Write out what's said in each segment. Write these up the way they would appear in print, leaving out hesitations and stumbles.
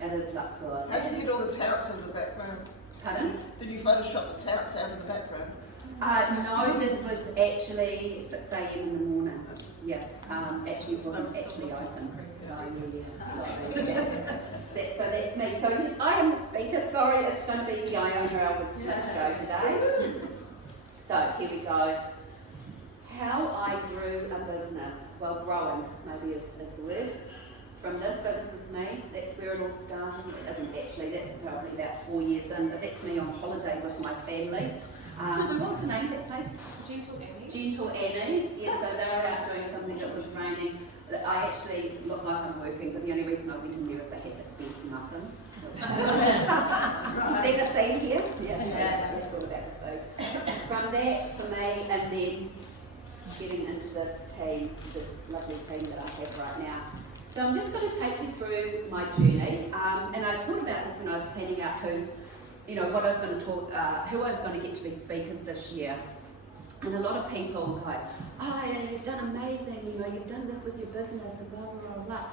It is Luxor. How did you get all the touts in the background? Pardon? Did you Photoshop the touts out in the background? No, this was actually 6 a.m. in the morning. Yeah, actually it wasn't actually open. So, so that's me. So yes, I am the speaker. Sorry, it's going to be the Iona Elwood-Smith show today. So here we go. How I grew a business. Well, growing maybe is the word. From this, so this is me. That's where it all started. It isn't actually. That's probably about 4 years in. But that's me on holiday with my family. What was the name of that place? Gentle Annie's. Gentle Annie's. Yeah, so they were out doing something that was raining. I actually look like I'm working, but the only reason I went in there is they had the best muffins. See the theme here? Yeah, that's all about the food. From that, for me, and then getting into this team, this lovely team that I have right now. So I'm just going to take you through my journey, and I thought about this when I was planning out what I was going to talk, who I was going to get to be speakers this year. And a lot of people go, oh, Iona, you've done amazing, you've done this with your business and blah, blah, blah, blah.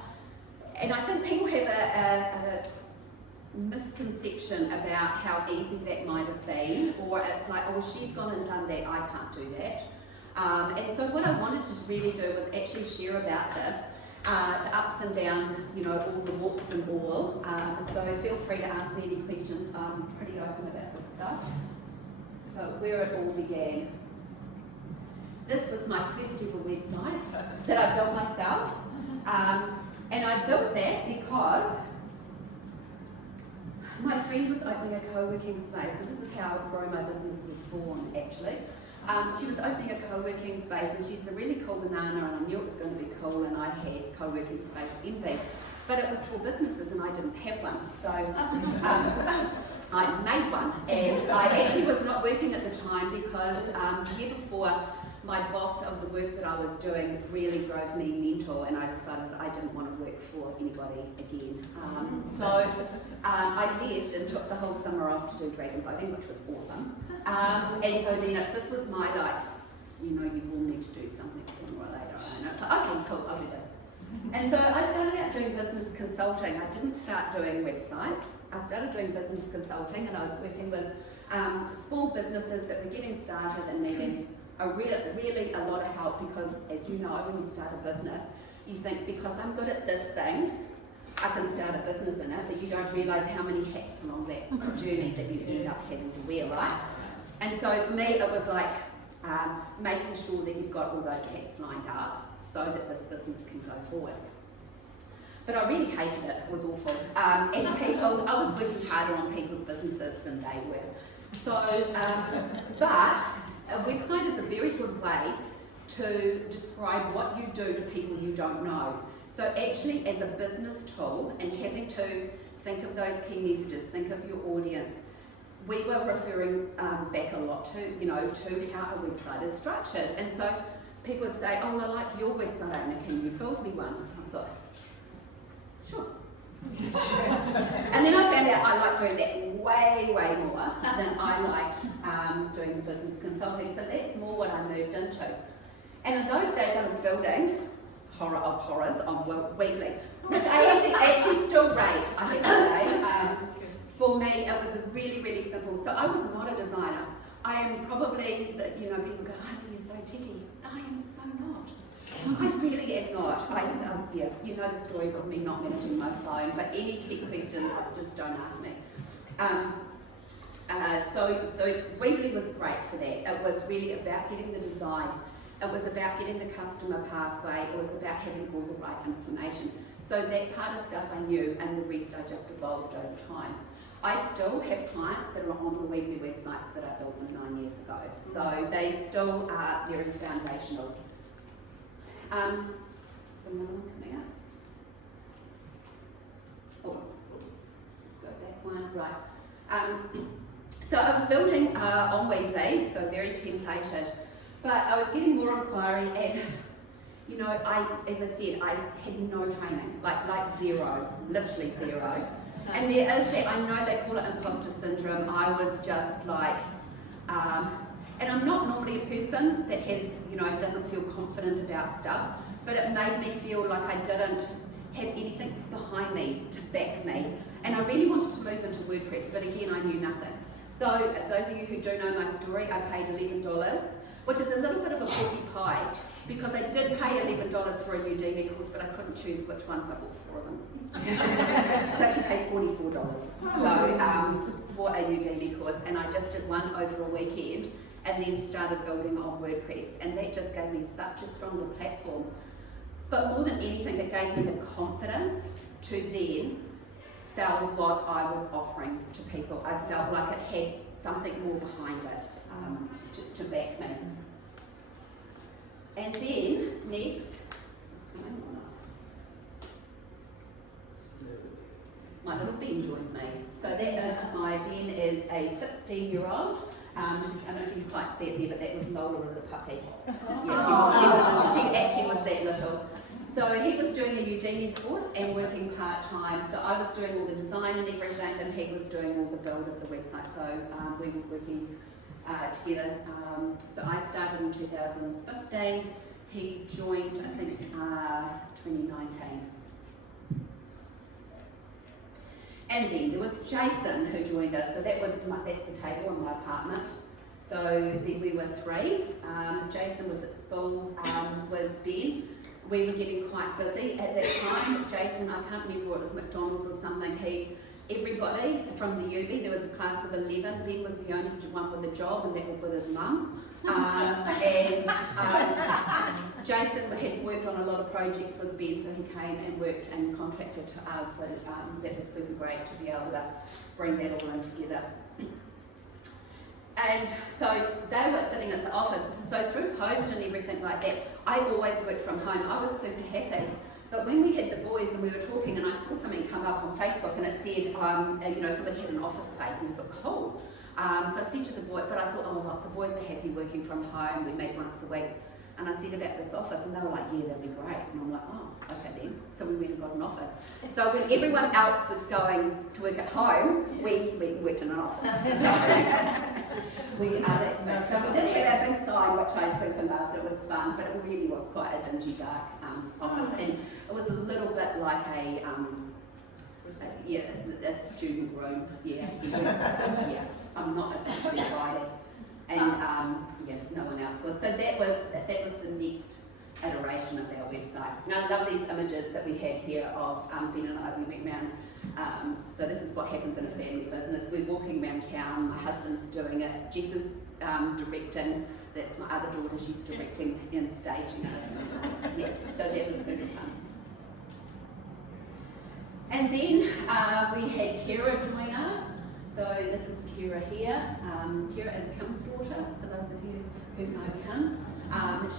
And I think people have a misconception about how easy that might have been, or it's like, oh, well, she's gone and done that, I can't do that. And so what I wanted to really do was actually share about this, the ups and downs, all the warts and all. So feel free to ask me any questions. I'm pretty open about this stuff. So where it all began. This was my first ever website that I built myself. And I built that because my friend was opening a co-working space. So this is how Grow My Business was born, actually. She was opening a co-working space, and she's a really cool banana, and I knew it was going to be cool, and I had co-working space envy. But it was for businesses, and I didn't have one. So I made one, and I actually was not working at the time because the year before, my boss of the work that I was doing really drove me mental, and I decided I didn't want to work for anybody again. So I left and took the whole summer off to do dragon boating, which was awesome. And so then this was my you will need to do something sooner or later. And I was like, okay, cool, I'll do this. And so I started out doing business consulting. I didn't start doing websites. I started doing business consulting, and I was working with small businesses that were getting started and needing really a lot of help, because as you know, when you start a business, you think, because I'm good at this thing, I can start a business in it, but you don't realise how many hats along that journey that you end up having to wear, right? And so for me, it was like making sure that you've got all those hats lined up so that this business can go forward. But I really hated it. It was awful. And I was working harder on people's businesses than they were. So, but a website is a very good way to describe what you do to people you don't know. So actually, as a business tool, and having to think of those key messages, think of your audience, we were referring back a lot to, to how a website is structured. And so people would say, oh, I like your website, Iona, can you build me one? I thought, sure. And then I found out I liked doing that way more than I liked doing the business consulting. So that's more what I moved into. And in those days I was building, horror of horrors, on Weebly, which I actually still rate, I have to say. For me, it was really simple. So I was not a designer. I am probably, people go, oh, you're so techie. I am so not. I really am not. You know the story of me not managing my phone, but any tech question, just don't ask me. So Weebly was great for that. It was really about getting the design. It was about getting the customer pathway. It was about having all the right information. So that part of stuff I knew, and the rest I just evolved over time. I still have clients that are on the Weebly websites that I built 9 years ago. So they still are very foundational. Another one coming up. Oh, let's go back one. Right. So I was building on Weebly, so very templated, but I was getting more inquiry, and as I said, I had no training, like zero, literally zero. And there is that, I know they call it imposter syndrome. I was just like, and I'm not normally a person that has, doesn't feel confident about stuff, but it made me feel like I didn't have anything behind me to back me. And I really wanted to move into WordPress, but again, I knew nothing. So, those of you who do know my story, I paid $11, which is a little bit of a porky pie, because I did pay $11 for a Udemy course, but I couldn't choose which ones I bought for them. So I actually paid $44 for a Udemy course, and I just did one over a weekend, and then started building on WordPress, and that just gave me such a stronger platform. But more than anything, it gave me the confidence to then sell what I was offering to people. I felt like it had something more behind it to back me. And then, next, my little Ben joined me. So that is, my Ben is a 16-year-old. I don't know if you can quite see it there, but that was Lola as a puppy. Yeah, she actually was that little. So he was doing a Udemy course and working part-time. So I was doing all the design and everything, and he was doing all the build of the website. So we were working together. So I started in 2015. He joined, I think, 2019. And then there was Jason who joined us. So that's the table in my apartment. So then we were three. Jason was at school with Ben. We were getting quite busy at that time. Jason, I can't remember what it was, McDonald's or something. Everybody from the UB, there was a class of 11. Ben was the only one with a job, and that was with his mum. Jason had worked on a lot of projects with Ben, so he came and worked and contracted to us. So that was super great to be able to bring that all in together. And so they were sitting at the office. So through COVID and everything like that, I always worked from home. I was super happy. But when we had the boys and we were talking, and I saw something come up on Facebook, and it said, somebody had an office space, and we thought, cool. So I said to the boy, but I thought, oh, look, the boys are happy working from home. We meet once a week. And I said about this office, and they were like, yeah, that'd be great. And I'm like, oh, okay then. So we went and got an office. So when everyone else was going to work at home, we worked in an office. So we did have our big sign, which I super loved. It was fun, but it really was quite a dingy, dark office. And it was a little bit like a student room. Yeah. I'm not essentially writing. And no one else was. So that was the next iteration of our website. And I love these images that we had here of Ben and I. We went round. So this is what happens in a family business. We're walking around town. My husband's doing it. Jess is directing. That's my other daughter. She's directing and staging us. So that was super fun. And then we had Kira join us. So this is Kira here. Kira is Kim's daughter, for those of you who know Kim.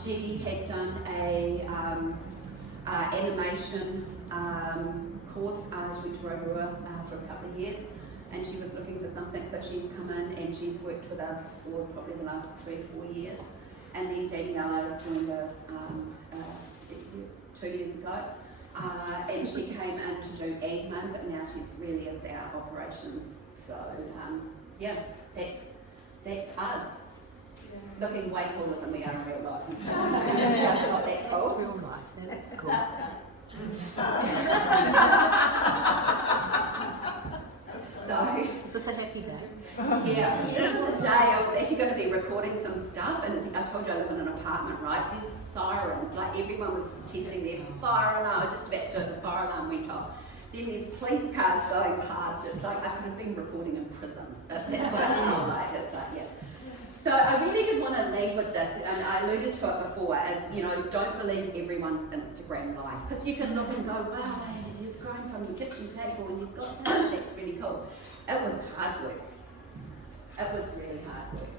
She had done a animation course. She went to Rotorua for a couple of years, and she was looking for something, so she's come in and she's worked with us for probably the last 3 or 4 years. And then Daniela joined us 2 years ago. And she came in to do admin, but now she's really is our operations. So that's us. Looking way cooler than we are in real life. Just not that cool. Real life, that's cool. So is this a happy day? Yeah, this was the day I was actually going to be recording some stuff, and I told you I live in an apartment, right? There's sirens, like everyone was testing their fire alarm. Just about to do it, the fire alarm went off. Then there's police cars going past. It's like I could have been recording in prison. That's what it felt like. It's like, yeah. So I really did want to lead with this, and I alluded to it before, as don't believe everyone's Instagram life, because you can look and go, wow, man, if you've grown from your kitchen table and you've got that, that's really cool. It was hard work. It was really hard work.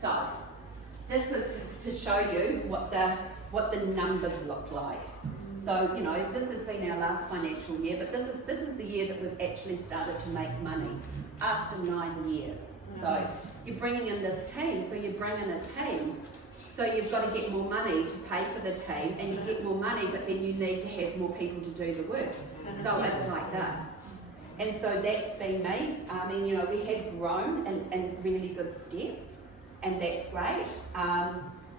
So this was to show you what the numbers look like. So this has been our last financial year, but this is the year that we've actually started to make money after 9 years. So you're bringing in this team, so you bring in a team, so you've got to get more money to pay for the team, and you get more money, but then you need to have more people to do the work. So it's like this. And so that's been me. I mean, we have grown in really good steps, and that's great.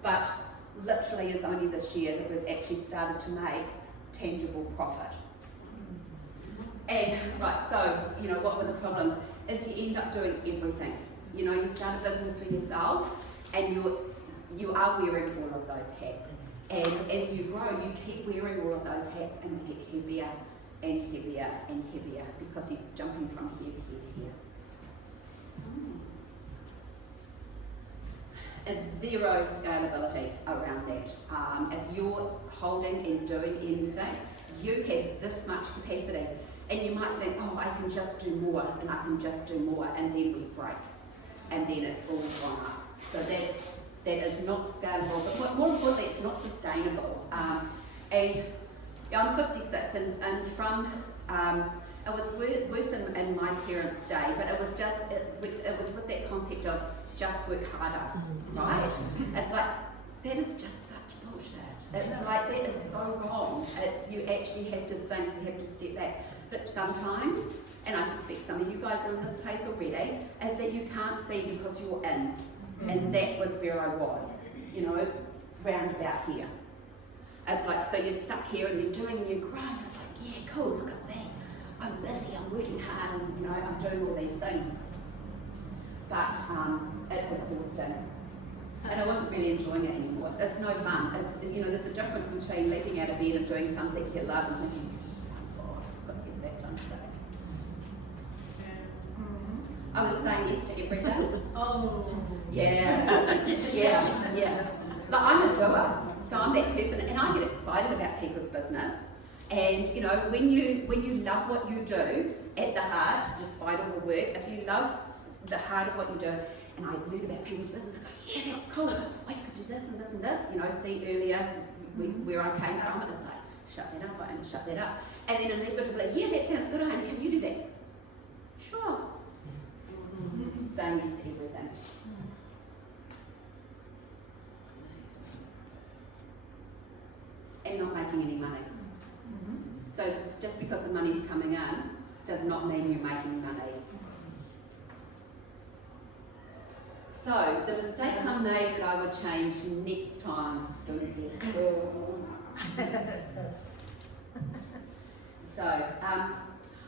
But literally it's only this year that we've actually started to make tangible profit. And right, so what were the problems? Is you end up doing everything. You start a business for yourself, and you are wearing all of those hats. And as you grow, you keep wearing all of those hats, and they get heavier and heavier and heavier because you're jumping from here to here to here. Zero scalability around that. If you're holding and doing anything, you have this much capacity, and you might think, oh, I can just do more, and I can just do more, and then we break, and then it's all gone up. So that is not scalable, but more importantly, it's not sustainable. And I'm 56, and from it was worse in my parents' day, but it was with that concept of just work harder, right? It's like, that is just such bullshit. It's like, that is so wrong. You actually have to think, you have to step back. But sometimes, and I suspect some of you guys are in this place already, is that you can't see because you're in. And that was where I was, round about here. It's like, so you're stuck here and you're doing and you're growing, and it's like, yeah, cool, look at me. I'm busy, I'm working hard, and I'm doing all these things. But it's exhausting. And I wasn't really enjoying it anymore. It's no fun. It's, there's a difference between leaping out of bed and doing something you love and thinking, oh God, I've got to get that done today. I was saying yes to everything. Oh. Yeah. Like, I'm a doer, so I'm that person, and I get excited about people's business. And when you love what you do at the heart, despite all the work, if you love the heart of what you do, and I learn about people's business, I go, yeah, that's cool. Oh, you could do this and this and this. See earlier where I came from, it's like, shut that up, and shut that up. And then inevitably, yeah, that sounds good, Iona, can you do that? Sure. Saying yes to everything. And not making any money. So just because the money's coming in does not mean you're making money. So the mistakes I made that I would change next time. So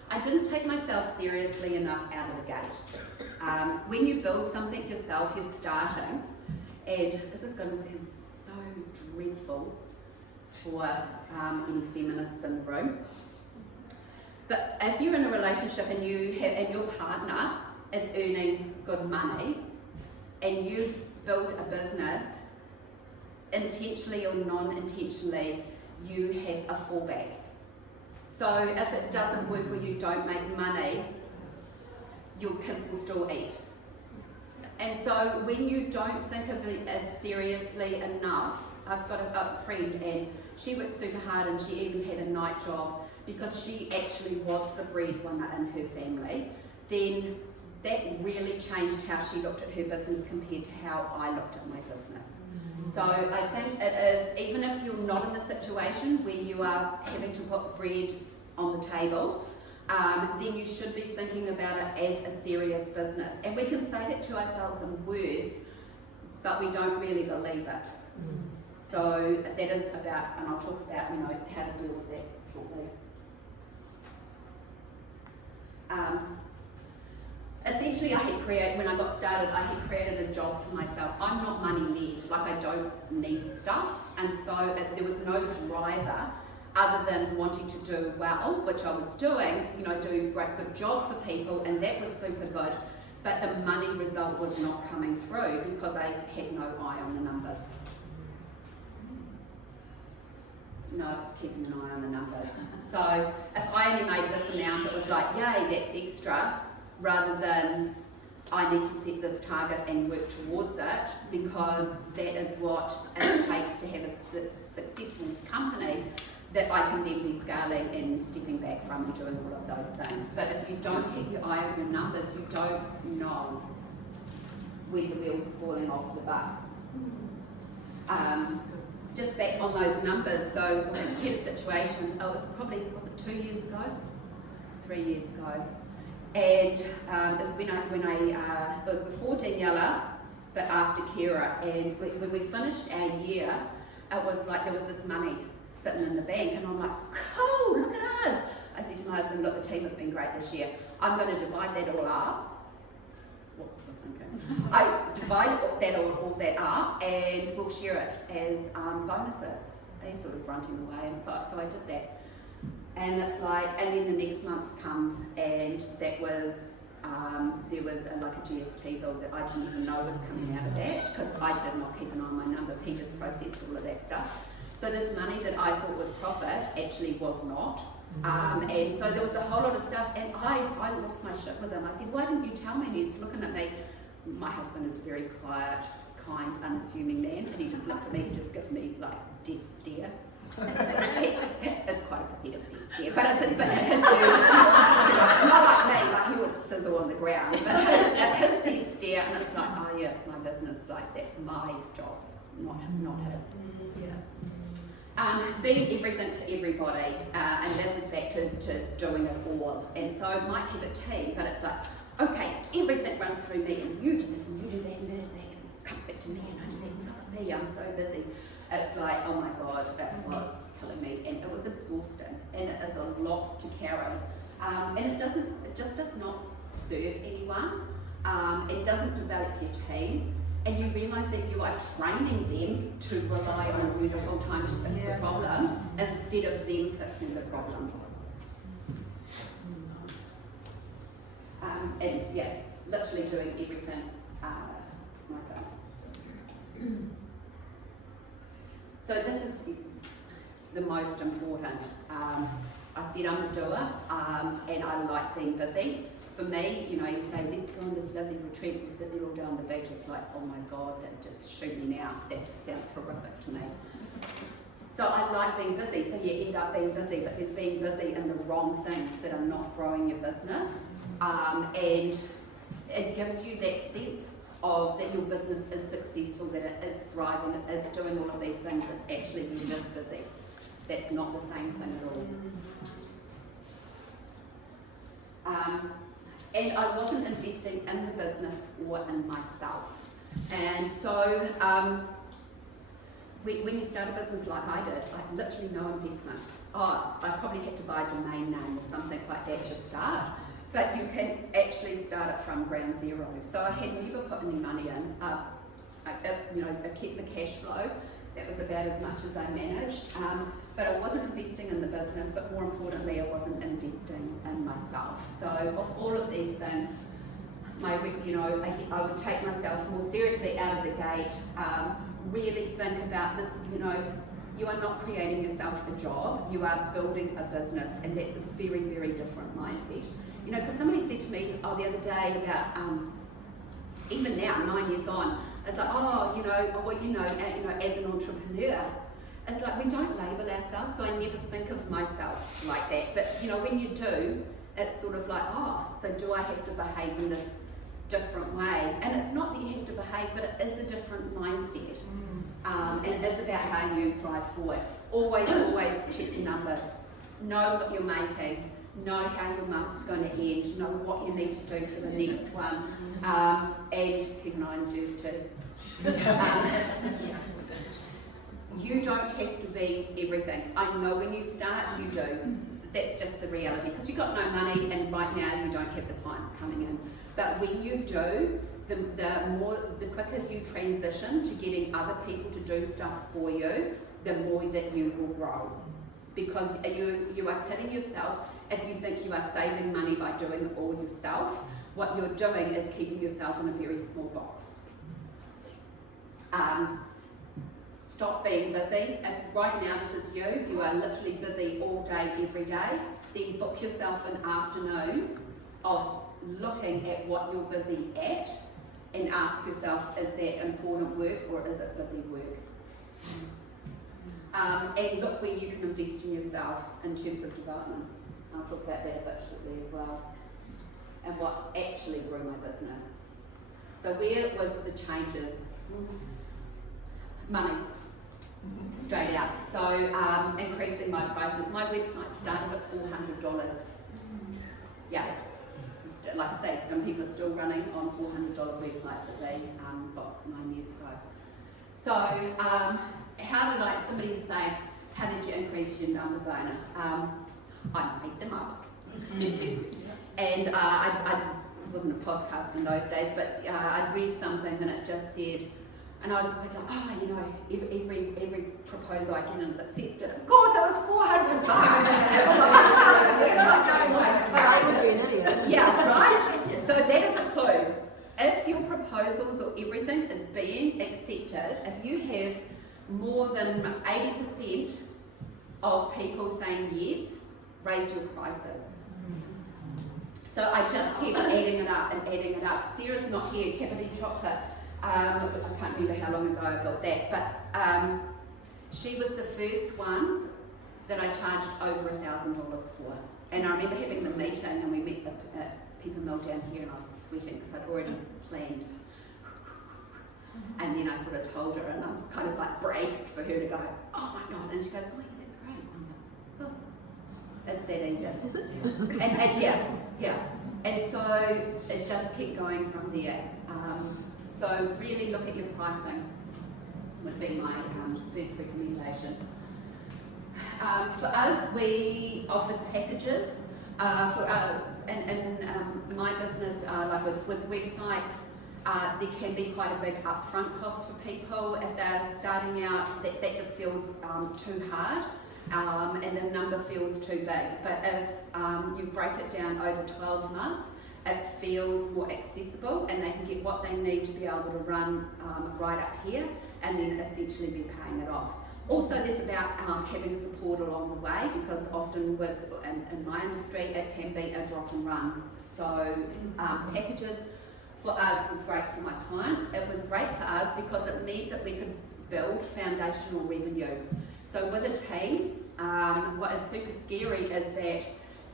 I didn't take myself seriously enough out of the gate. When you build something yourself, you're starting, and this is going to sound so dreadful for any feminists in the room, but if you're in a relationship and your partner is earning good money, and you build a business, intentionally or non-intentionally, you have a fallback. So if it doesn't work or you don't make money, your kids will still eat. And so when you don't think of it as seriously enough, I've got a friend, and she worked super hard, and she even had a night job because she actually was the breadwinner in her family. Then that really changed how she looked at her business compared to how I looked at my business. So I think it is, even if you're not in the situation where you are having to put bread on the table, then you should be thinking about it as a serious business. And we can say that to ourselves in words, but we don't really believe it. So that is about, and I'll talk about, how to deal with that shortly. Essentially, when I got started, I had created a job for myself. I'm not money-led, like I don't need stuff, and so there was no driver other than wanting to do well, which I was doing, doing a great good job for people, and that was super good, but the money result was not coming through because I had no eye on the numbers. Not keeping an eye on the numbers. So if I only made this amount, it was like, yay, that's extra, rather than I need to set this target and work towards it, because that is what it takes to have a successful company that I can then be scaling and stepping back from and doing all of those things. But if you don't keep your eye on your numbers, you don't know where the wheels are falling off the bus. Just back on those numbers, so we had a situation, was it 2 years ago? 3 years ago. And it's when it was before Daniela, but after Kira. And when we finished our year, it was like there was this money sitting in the bank, and I'm like, cool, look at us. I said to my husband, look, the team have been great this year. I'm going to divide that all up. What was I thinking? I divide all that up, and we'll share it as bonuses. And he's sort of grunting away, and so I did that. And it's like, and then the next month comes, and that was, there was like a GST bill that I didn't even know was coming out of that, because I did not keep an eye on my numbers. He just processed all of that stuff. So this money that I thought was profit actually was not. And so there was a whole lot of stuff, and I lost my shit with him. I said, why didn't you tell me? And he's looking at me. My husband is a very quiet, kind, unassuming man, and he just looked at me, he just gives me like death stare. It's quite a pathetic death stare, but it's his not like me, like he would sizzle on the ground, but his death stare, and it's like, oh yeah, it's my business, like that's my job, not his. Being everything for everybody, and this is back to doing it all. And so it might have a tea, but it's like, okay, everything runs through me, and you do this, and you do that, and that, and it comes back to me, and I do that, and look at me, I'm so busy. It's like, oh my God, it was killing me, and it was exhausting, and it is a lot to carry. And it just does not serve anyone. It doesn't develop your team. And you realise that you are training them to rely on you the whole time to fix the problem instead of them fixing the problem. And yeah, literally doing everything myself. So this is the most important. I said I'm a doer, and I like being busy. For me, you know, you say, let's go on this lovely retreat, we sit there all day on the beach, it's like, oh my God, that just shoot me now. That sounds horrific to me. So I like being busy, so you end up being busy, but there's being busy in the wrong things that are not growing your business. And it gives you that sense of that your business is successful, that it is thriving, it is doing all of these things, and actually you're just busy. That's not the same thing at all. And I wasn't investing in the business or in myself. And so when you start a business like I did, I literally no investment. Oh, I probably had to buy a domain name or something like that to start. But you can actually start it from ground zero. So I had never put any money in. I kept the cash flow. That was about as much as I managed. But I wasn't investing in the business, but more importantly, I wasn't investing in myself. So of all of these things, I would take myself more seriously out of the gate, really think about this, you are not creating yourself a job, you are building a business, and that's a very, very different mindset. Because somebody said to me the other day about, even now, 9 years on, it's like, as an entrepreneur, it's like we don't label ourselves, so I never think of myself like that. But when you do, it's sort of like, so do I have to behave in this different way? And it's not that you have to behave, but it is a different mindset. And it is about how you drive forward. Always check your numbers. Know what you're making. Know how your month's going to end. Know what you need to do for the next one. And keep an eye on dues too. You don't have to be everything. I know when you start, you do. That's just the reality. Because you've got no money, and right now you don't have the clients coming in. But when you do, the quicker you transition to getting other people to do stuff for you, the more that you will grow. Because you are kidding yourself if you think you are saving money by doing it all yourself. What you're doing is keeping yourself in a very small box. Stop being busy. If right now this is you are literally busy all day, every day, then book yourself an afternoon of looking at what you're busy at and ask yourself, is that important work or is it busy work? And look where you can invest in yourself in terms of development. I'll talk about that a bit shortly as well. And what actually grew my business. So where was the changes? Money. Straight out. So increasing my prices. My website started at $400. Yeah. Like I say, some people are still running on $400 websites that they got 9 years ago. So how did somebody say, how did you increase your numbers, Iona? I made them up. And I wasn't a podcast in those days, but I'd read something and it just said, and I was always like, oh, you know, every proposal I get is accepted. Of course, it was $400. I would be an idiot. Yeah, right? So that is a clue. If your proposals or everything is being accepted, if you have more than 80% of people saying yes, raise your prices. So I just keep adding it up and adding it up. Sarah's not here, Cavity Chocolate. I can't remember how long ago I built that, but she was the first one that I charged over $1,000 for. And I remember having the meeting and we met at People Mill down here and I was sweating because I'd already planned. And then I sort of told her and I was kind of like braced for her to go, oh my God, and she goes, oh yeah, that's great. I'm like, oh, it's that easy. Is it? And yeah. And so it just kept going from there. So really look at your pricing would be my first recommendation. For us, we offered packages. In my business, like with websites, there can be quite a big upfront cost for people if they're starting out. That just feels too hard. And the number feels too big. But if you break it down over 12 months, it feels more accessible and they can get what they need to be able to run right up here and then essentially be paying it off. Also, there's about having support along the way because often in my industry it can be a drop and run. So packages for us was great for my clients. It was great for us because it meant that we could build foundational revenue. So with a team, what is super scary is that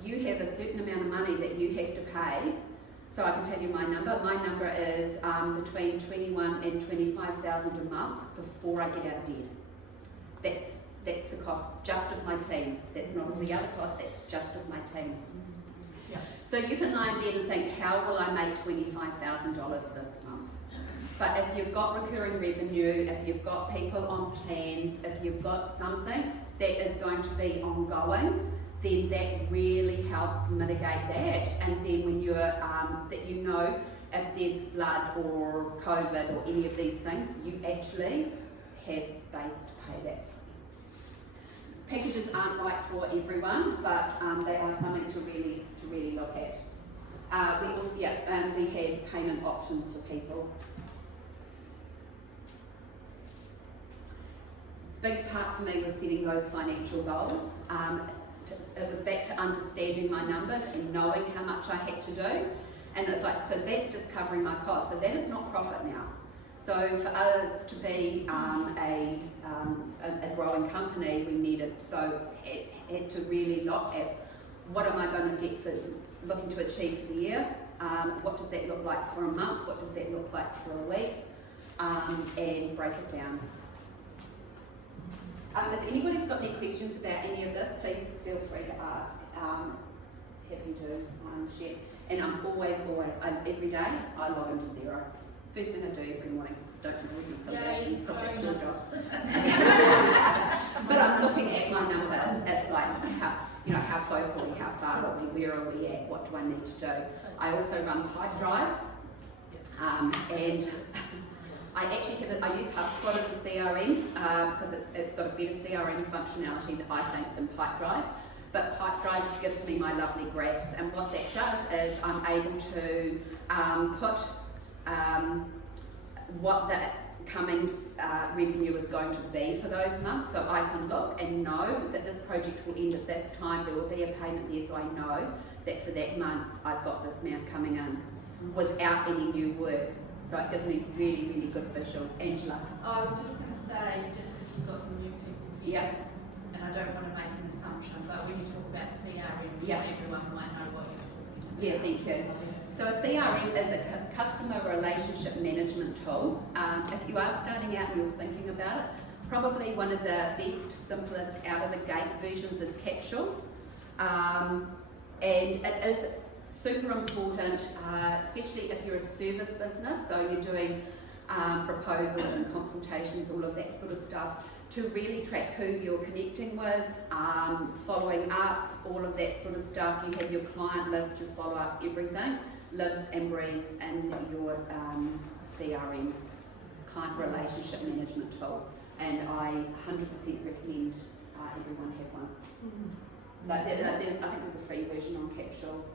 you have a certain amount of money that you have to pay. So I can tell you my number. My number is between $21,000 and $25,000 a month before I get out of bed. That's the cost just of my team. That's not all the other costs, that's just of my team. Yeah. So you can lie in bed and think, how will I make $25,000 this month? But if you've got recurring revenue, if you've got people on plans, if you've got something that is going to be ongoing, then that really helps mitigate that. And then when you're, that you know if there's flood or COVID or any of these things, you actually have base to pay that. Packages aren't right for everyone, but they are something to really look at. We had payment options for people. Big part for me was setting those financial goals. It was back to understanding my numbers and knowing how much I had to do. And it's like, so that's just covering my costs. So that is not profit now. So for us to be a growing company, we needed, so it had to really look at what am I going to get for looking to achieve for the year, what does that look like for a month, what does that look like for a week, and break it down. If anybody's got any questions about any of this, please feel free to ask. Happy to share. And I'm always, every day, I log into Xero. First thing I do every morning, don't do reconciliations because that's your job. But I'm looking at my numbers. It's like, how close are we, how far are we, where are we at, what do I need to do? I also run Pipedrive, and I use HubSpot as a CRM because it's got a better CRM functionality I think than Pipedrive. But Pipedrive gives me my lovely graphs, and what that does is I'm able to put what the coming revenue is going to be for those months, so I can look and know that this project will end at this time, there will be a payment there, so I know that for that month I've got this amount coming in without any new work. So it gives me really, really good visual. Angela? I was just going to say, just because we've got some new people here, and I don't want to make an assumption, but when you talk about CRM, everyone might know what you're talking about. Yeah, thank you. So a CRM is a customer relationship management tool. If you are starting out and you're thinking about it, probably one of the best, simplest out of the gate versions is Capsule. And it is super important, especially if you're a service business, so you're doing proposals and consultations, all of that sort of stuff. to really track who you're connecting with, following up, all of that sort of stuff. You have your client list, you follow up everything, lives and breathes in your CRM, client relationship management tool. And I 100% recommend everyone have one. Like I think there's a free version on Capsule.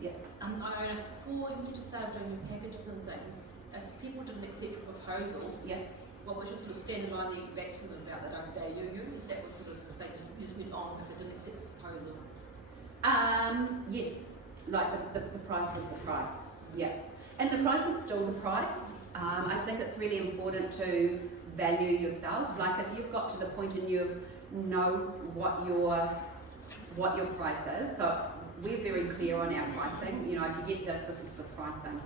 Yeah. Iona, before you just started doing your packages and things, if people didn't accept your proposal, Yeah. what was your sort of standing line that you back to them about that don't value you? Is that what sort of they just went on if they didn't accept the proposal? Yes. Like the price was the price. Yeah. And the price is still the price. I think it's really important to value yourself. Like if you've got to the point and you know what your price is. So we're very clear on our pricing. You know, if you get this is the pricing.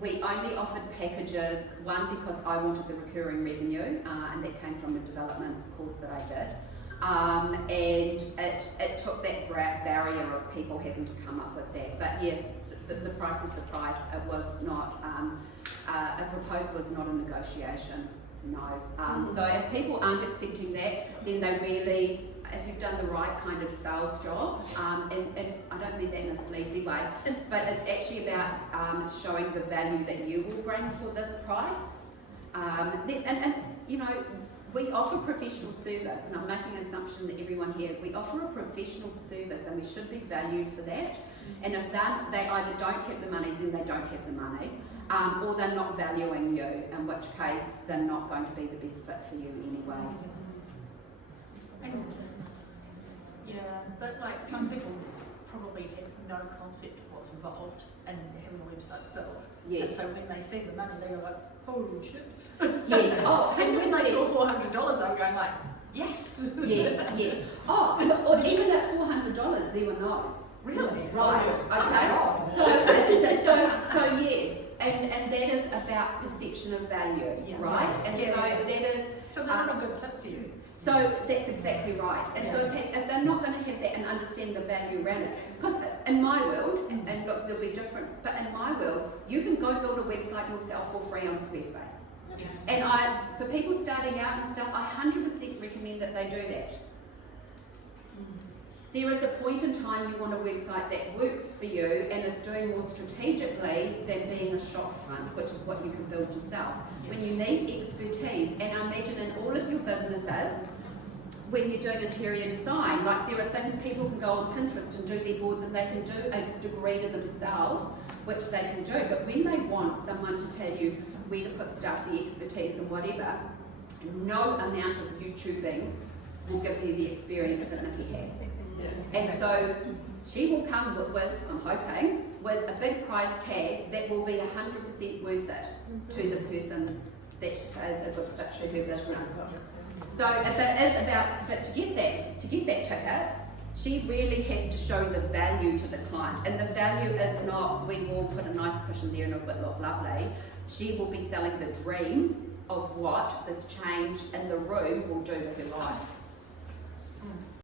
We only offered packages, one because I wanted the recurring revenue, and that came from a development course that I did. And it took that barrier of people having to come up with that. But yeah, the price is the price. It was not, a proposal is not a negotiation, no. So if people aren't accepting that, then they really, if you've done the right kind of sales job, and I don't mean that in a sleazy way, but it's actually about showing the value that you will bring for this price. And you know, we offer professional service, and I'm making an assumption that everyone here, we offer a professional service and we should be valued for that. And if they either don't have the money, then they don't have the money, or they're not valuing you, in which case they're not going to be the best fit for you anyway. Yeah, but like some people probably have no concept of what's involved in having a website built. Yes. And so when they see the money, they go like, holy shit. Yes. Oh, And when they 100%. saw $400, they were going like, yes. Yes, yes. Oh, or even at $400, there were no's. Really? Right. Oh, Okay. So yes, and that is about perception of value, Yeah. right? And Yeah. so that is. So they're not a good fit for you. So that's exactly right. And so if they're not going to have that and understand the value around it, because in my world, and look, they'll be different, but in my world, you can go build a website yourself for free on Squarespace. Yes. And for people starting out and stuff, I 100% recommend that they do that. There is a point in time you want a website that works for you and is doing more strategically than being a shop front, which is what you can build yourself. When you need expertise, and I imagine in all of your businesses, when you're doing interior design, like there are things people can go on Pinterest and do their boards and they can do a degree to themselves, which they can do. But when they want someone to tell you where to put stuff, the expertise and whatever, no amount of YouTubing will give you the experience that Nikki has. And so she will come with, I'm hoping, with a big price tag that will be 100% worth it to the person that is a good fit to her business. So if it is about, but to get that ticket, she really has to show the value to the client. And the value is not, we will put a nice cushion there and it will look lovely. She will be selling the dream of what this change in the room will do to her life.